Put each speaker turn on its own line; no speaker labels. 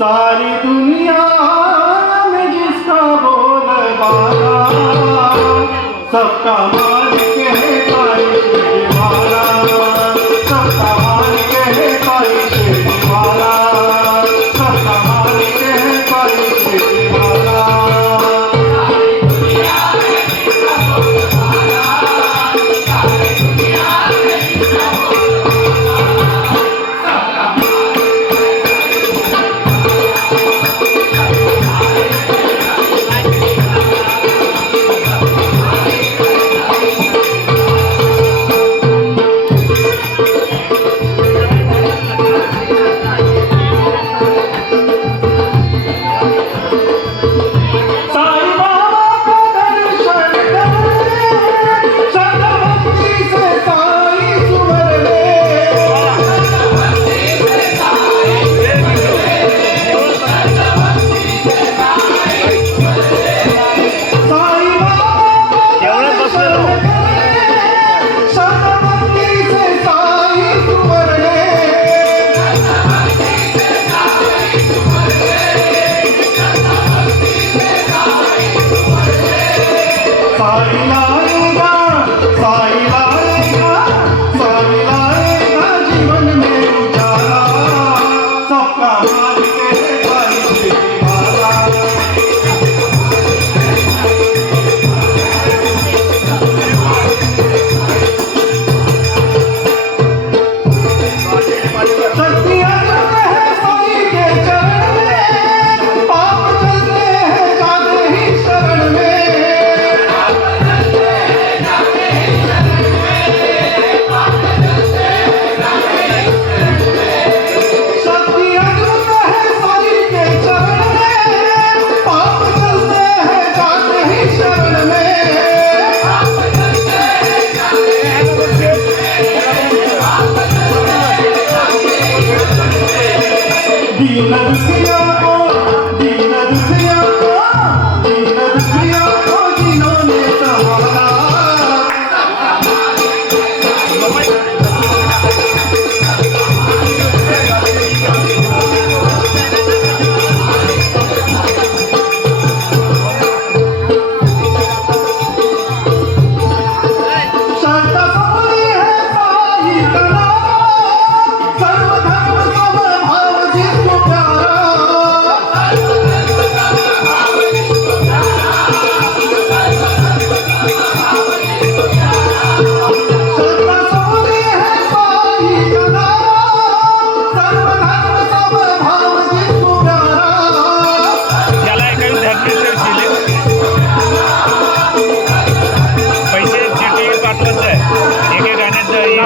सारी दुनिया में जिसका बोल बाला सबका मालिक है Nunca violación.